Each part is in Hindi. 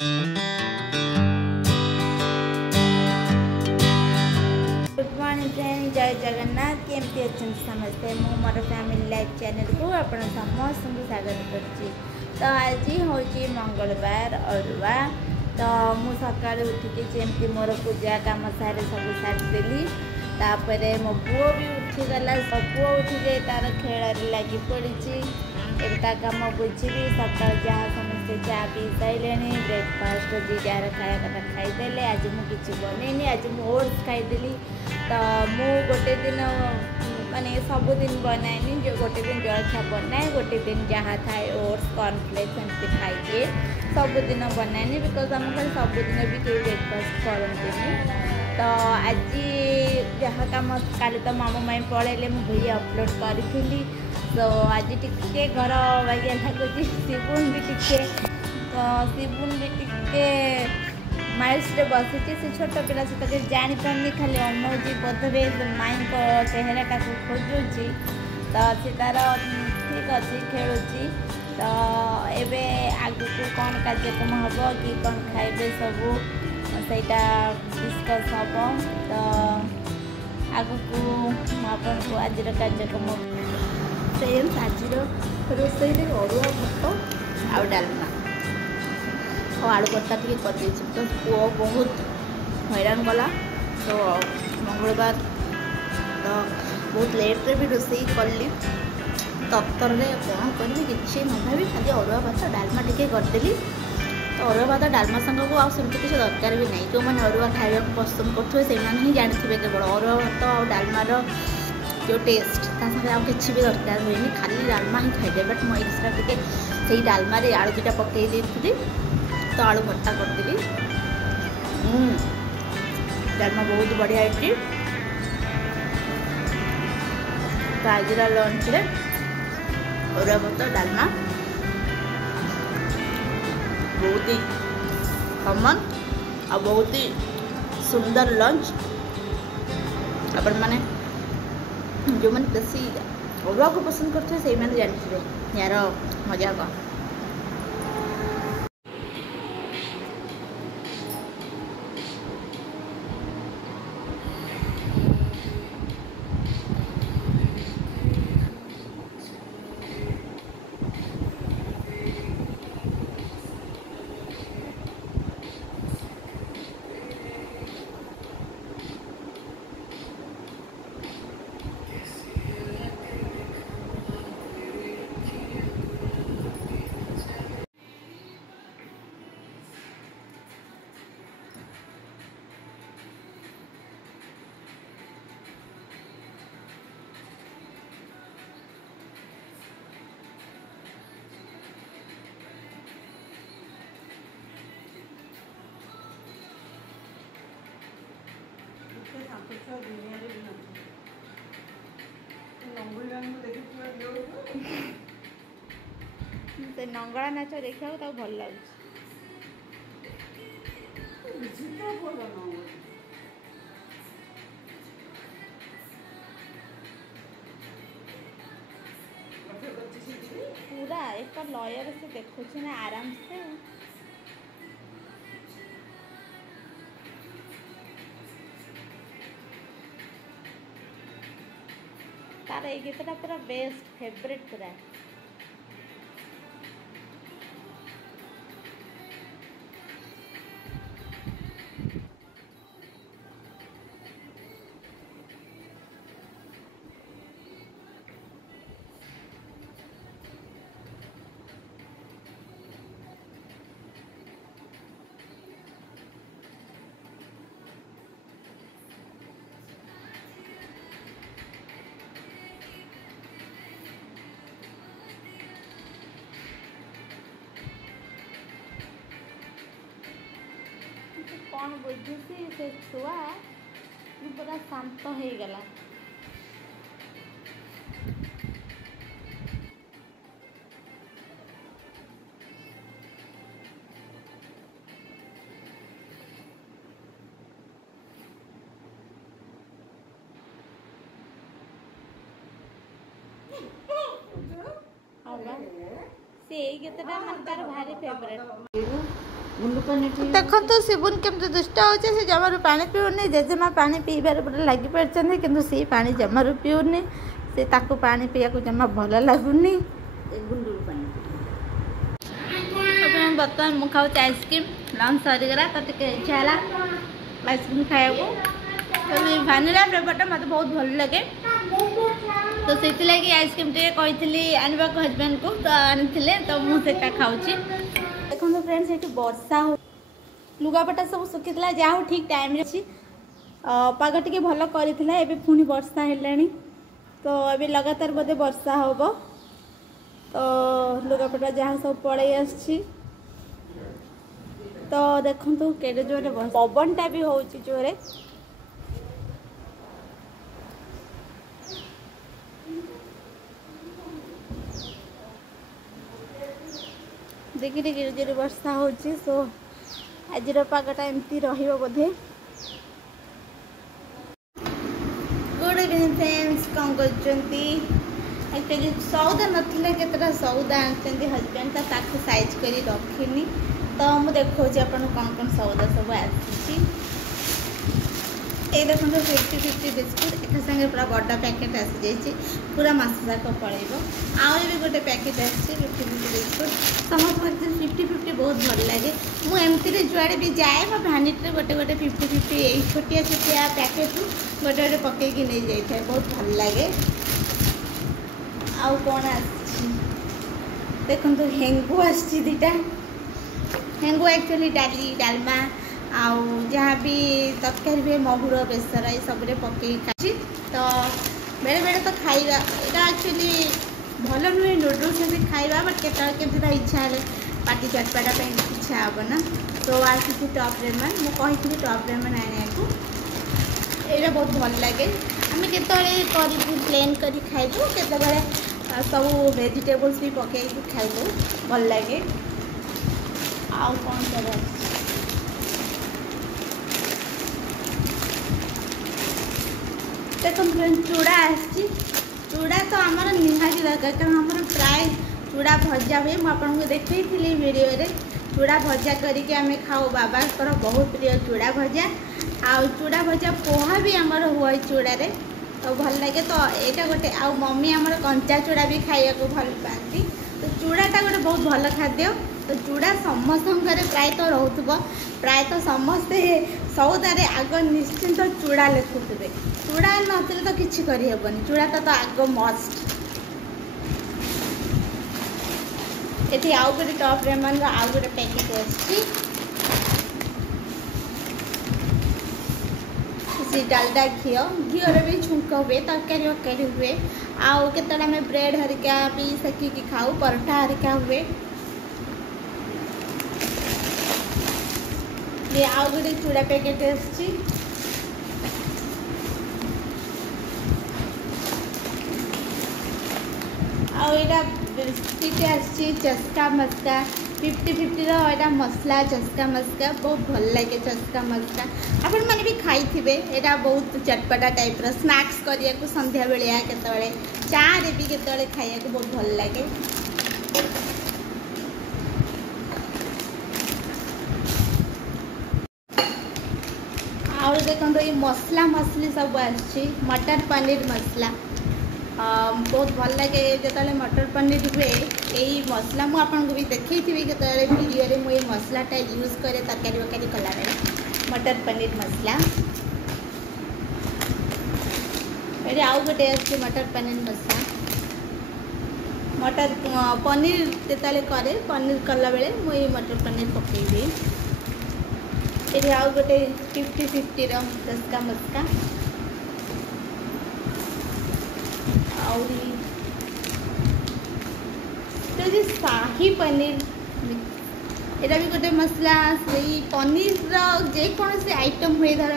गुड मॉर्निंग फ्रेंड, जय जगन्नाथ। केमती अच्छा समस्ते मु मोर फैमिली लाइफ चैनल को आप समस्त स्वागत कर। तो आज हूँ मंगलवार अरुआ। तो मु सका उठिकी जमी मोर पूजा कम सारे सब सारीदेली। तापर मो पुओ भी उठीगला। पुओ उठिके तार खेल लगी पड़ी। एटा कम बुझी सका जहाँ समस्ते चा पी सारे ब्रेकफास्ट जी जार खाया कथा खाईदे। आज मुझे बनईनी, आज मुझे ओट्स खाईदेली। तो मु गोटे दिन माने सबुदिन बनाएनी, जो गोटे दिन जलखिया बनाए, गोटे दिन जहाँ थाए ओट्स कॉर्नफ्लेक्स एमती खाई सबुदिन बनाएनी। बिकज आम घर सबुदिन भी कई ब्रेकफास्ट करते। तो आज जहाँ कम काली तो मामू माई पलैले मुझे वीडियो अपलोड करी। तो आज टिके घर बागिया लगुच। शिवुन भी टिके तो शिवुन भी टिके माइल्स बसी से छोट पिला से तो जापारे खाली अनौजी बोधवे माई चेहराटा को खोजुची। तो सी तार ठीक अच्छी खेलुची। तो एबे आगु को कौन कार्यक्रम हम कि कौन खाइबे सबू सेटा डिस्कस हम। तो आगु को आपको आज कार्यक्रम फ्रेंड्स आज रोसे अरुआ भात आउ डालमा और आलू भर्ता टी कर तो पुओ बहुत हैरान गला। तो मंगलवार तो बहुत लेट्रे भी रोसे कली। तत्तर कौन करी कि न भावी खाली अरुआ भात डालमा टी करदेली। तो अरुआ भात डालमा सांग को आमती किसी दरकार भी नहीं। जो मैंने अरुआ खाया पसंद करेंगे से ही जानते केवल अरुआ भात और डालमार जो टेस्ट ताकि आउ कि भी दरकार हुए खाली डालमा ही खाईदे। बट मुझे टे से डालमा आलू दुटा पकई देती। तो आलू भर्ता करदेली। डालमा बहुत बढ़िया है। तो आज लंच रे अरुआ भात डालमा बहुत ही कमन और बहुत ही सुंदर लंच। अपन माने जो मैंने बेसी अरुआ को पसंद करते से जानते यार मजा का। नंगला नाच देखा भल लगे। पूरा एक लयर से देखुच ना आराम से। तार ये गीतटा पूरा बेस्ट फेवरेट पूरा। कौन बुझी से छुआ पूरा शांत हो गला। से गीतटा मन तार भारी फेवरेट। देखो तो शिबुन केमती दुष्ट होचे से जमारू पानी पीउनी जेजेमा पानी पीबार पूरा लगी पड़छन किंतु सी पानी जमारू पीउनी से ताको पानी पिया को जमा भल लगुनी बर्तमान मु खाऊ आइसक्रीम लंच सरीगला तो इच्छा है आइसक्रीम खाया तो भानिला फ्लेवरटा मत बहुत भल लगे तो से आइसक्रीम टे कही आने को हजबैंड को तो आनी तो मुझे खाऊँ देखो तो फ्रेंड्स ये वर्षा हो लुगापटा सब सुखी जहाँ हो ठीक टाइम अच्छी पाग टे भल कर पुणी वर्षा है तो अभी लगातार बोधे वर्षा हम तो लुगापटा जहाँ सब पड़े आसी तो देखो तो केड़े जोरे पवनटा भी हो जोरे देखी गिर गिर वर्षा हो सो आज पागटा एमती रोधे गुड इवनिंग फ्रेंड्स कौन कर सौदा नाला केतटा सौदा आनी हजबैंड ताकू साइज कर रखिनी तो मुझे देखा आपन कौन कौन सौदा सब आसी ये देखो 50-50 बिस्कुट एक संगे पूरा बड़ा पैकेट आसी जाइए पूरा मस जाक पड़ेब आउ भी गोटे पैकेट आसी 50-50 बिस्कुट समस्त 50-50 बहुत भल लगे मुझे जुआड़े भी जाए मो भानिटे गोटे गोटे 50-50 यही छोटिया छोटिया पैकेट गोटे गोटे पकईकि नहीं जाए बहुत भल लगे आउ कौन देखो हेंगू आसी दीटा हेंगू एक्चुअली डाली डालमा आउ जहाँ भी तरकारी भी महुर बेसर ये सब पकई खाई तो बेले बेले तो खाइबा यहाँ एक्चुअली भल नुहे नूडल्स से खाइबा बट केतना इच्छा है पार्टी चटपटा इच्छा हे ना तो आसी टॉप रेमन मुझे टॉप रेमन आने को यहाँ बहुत भल लगे आम के प्लेन कर खाइबू के सब वेजिटेबल्स भी पकई खाइबू भल लगे आउ कौन कर देखो फ्रेंड्स चूड़ा आसी चूड़ा तो आमर निहाती दरकार कारण आम प्राय चूड़ा भजा हुए मुझे देखी वीडियो रे चूड़ा भजा करके आम खाऊ बाबा बहुत प्रिय चूड़ा भजा आउ चूड़ा भजा पोहा भी आमर हुए चूड़ा रे तो भल लगे तो यहाँ गोटे आउ मम्मी आमर कंचा चूड़ा भी खाया को भल पाती तो चूड़ाटा गोटे बहुत भल खाद्य तो चूड़ा समस्त घरे प्रायतः रोथुब प्रायतः समस्ते सौदार आग निश्चिंत चूड़ा लिखुवे चूड़ा नथिले तो किसी करहबनी चूड़ा तो आग मस्ट ये आउ गोटे टॉप रेमन आउ गोटे पैकेट आसी डालडा घीर भी छुंक हुए तरकारी वरकारी हुए आउ केतटा आम ब्रेड हरिका भी सेकिकी खाऊ परोठा हरिका हुए ये आउ गोटे चूड़ा पैकेट आसी बिस्किट आसी चस्का मस्का 50-50 रा मसला चस्का मस्का बहुत भल लगे चस्का मस्का आपण मैंने भी खाई थे यहाँ बहुत चटपटा टाइप स्नैक्स करिया को संध्या बेलिया केतबेले चा रे भी केतबेले खाइया को बहुत भल लगे और देखो ये मसला मसली सब आसी मटर पनीर मसला बहुत भल लगे जो मटर पनीर हुए यही मसला मुझे भी देखी थी केतबेले वीडियो रे मुझे मसलाटा यूज करे तरकारी वरकारी कला बेले मटर पनीर मसला ये आउ गोटे आसी मटर पनीर मसला मटर पनीर जेतले करे पनीर कला बेले मुझे मटर पनीर पकईबी ये आउ गोटे 50-50 रा चस्का मस्का तो शाही पनीर यहाँ भी गोटे मसला से पनीर जेकोसी आइटम हुए धर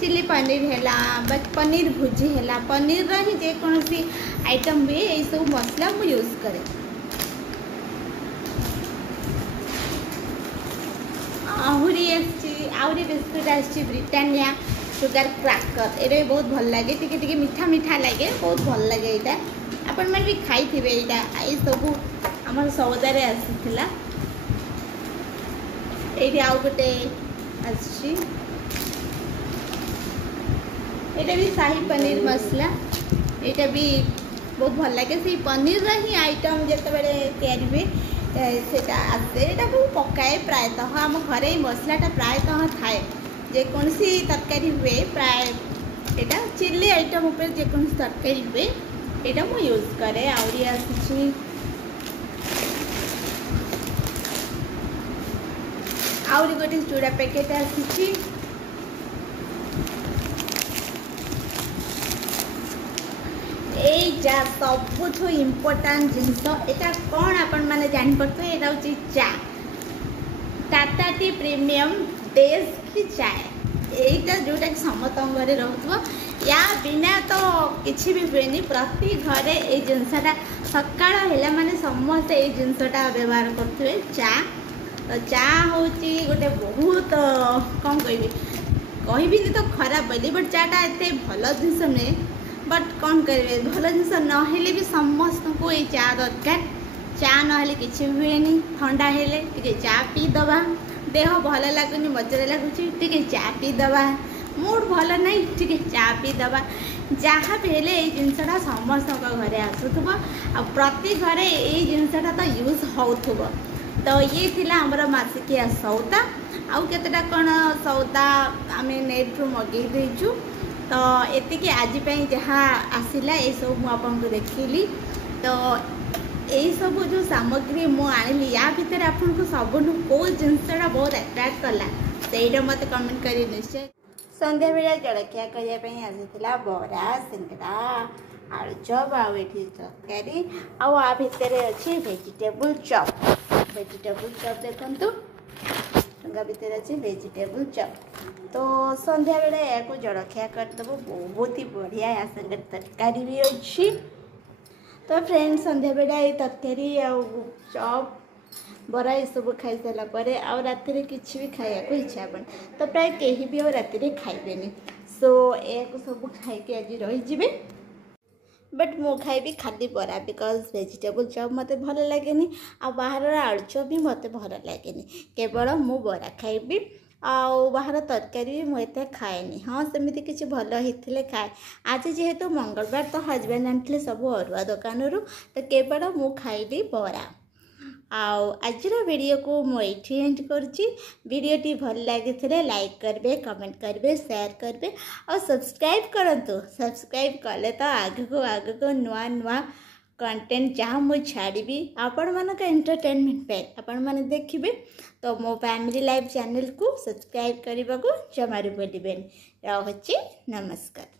चिली पनीर है पनीर भुजी है पनीर ही जेकोसी आइटम हुए यही सब मसला मु यूज करे आहरी बिस्कुट आसी ब्रिटानिया सुगर क्रैकर ये बहुत भल लगे टिके मीठा मीठा लगे बहुत भल लगे यहाँ आपण मैंने भी खाई थे यहाँ ये सब आम सौदार आसीला ये आउ गोटे आसी ये भी शाही पनीर मसला ये भी बहुत भल लगे से पनीर ही आइटम जिते बड़े सेटा आसे ये पकाए प्रायतः आम घरे मसलाटा प्रायतः थाए जेकोसी तरकारी हुए प्राय यहाँ चिल्ली आइटम उपर जेकोसी तरकारी हुए यहाँ मुझे यूज करे आहरी आसी आहरी गोटे चूड़ा पैकेट आसी एटा सबुठ इम्पोर्टाट जिनस यहाँ कौन आपण मैंने जापे यहाँ हूँ चा टाटा टी प्रीमियम देश की चाय यहीटा जोटा कि समस्त घरे रोथो या बिना तो किसी भी हुए प्रति घरे ये जिनसटा सकाळ है माने समस्ते ये जिनसटा व्यवहार करते चा तो चा हूँ गोटे बहुत कौन कहबी तो खराब बोली बट चाटा एत भल जिनस नुहे बट कौन करेंगे भल जिनस नहेले भी समस्त को ये चा दरकार चा ना किसी हुए ठंडा हेले टे चा पीदबा देह भल लगुनि मजा लगुच टे चा पीदबा मूड भल ना टे चा पीदबा जहाँ भी हेले ये जिनसटा समस्त घरे आसुव आ प्रति घरे ये जिनसटा तो यूज होथुब तो ये थिला हमर मासिकिया सौदा आउ केतेटा कौन सौदा आम नेट रू मगे देचु तो एतिकी आज जहाँ आसला ये सब मुझे देखिली तो यही सब जो सामग्री मुझे या भितर आपको सबुठ कौ जिनसा बहुत अट्राक्ट कला से मत कमेंट कर निश्चय संध्या बेला जलखिया करने आसाला बरा सिंगड़ा आलुचप आठी तरकारी आ भितर अच्छी वेजिटेबल चप देखु टंका भितर अच्छे वेजिटेबल चप तो संध्या बेला या जलखिया करदेव बहुत ही बढ़िया या संगे तरकारी भी अच्छी तो फ्रेंड्स संध्या बेला ये तरकारी चप बरा ये सब खाई सारापर आउ राति किसी भी खाया इच्छा हेन तो प्राय कहीं भी राति खाइबे सो या सब खाई आज रही बट मु खाइबी खाली बरा बिकज वेजिटेबल चप मत भल लगे आ बाहर आलुचप भी मत भल लगे केवल मु बरा खाइबी आउ बाहर तरकारी भी मुझे खाएनी हाँ सेमती किसी भल होते खाए आज जेहेतु मंगलवार तो हजबैंड आनी सब अरुआ दुकान तो केवल मु खाइली बरा आजर वीडियो को मुझे एंड करुँची वीडियोटी भल लगी लाइक करेंगे कमेंट करेंगे शेयर करेंगे और सब्सक्राइब करंतु सब्सक्राइब कले तो आगको नुआ नुआ कंटेंट जहाँ मुझे छाड़ी आपण मान एंटरटेनमेंट पे आपण मैंने देखिए तो मो फैमिली लाइफ चैनल को सब्सक्राइब करने को जमारू बोलिबेन रहुछि नमस्कार।